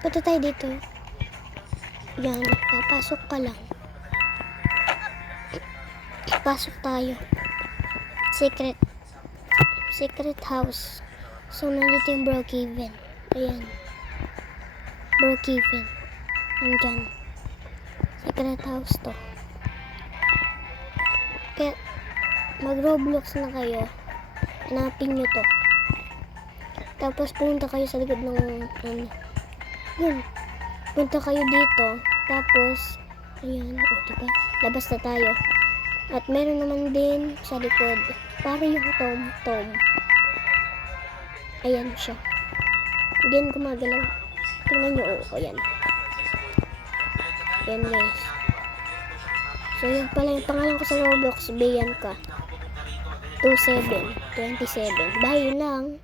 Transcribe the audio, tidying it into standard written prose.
Punta tayo dito. Yan, papasok ka lang. Pasok tayo. Secret house. So, nandito yung Brookhaven. Ayan. Brookhaven. Nandyan. Secret house to. Kaya, mag-Roblox na kayo. Hanapin nyo to. Tapos, punta kayo sa likod ng, yun. Punta kayo dito. Tapos, ayan. O, diba? Labas na tayo. At meron naman din sa likod. Para yung tom. Ayan siya. Hindi yan gumagalaw. Tingnan nyo. O, ayan. Ayan guys. So, yun pala yung pangalan ko sa Roblox. Bianca. 27. Bye lang.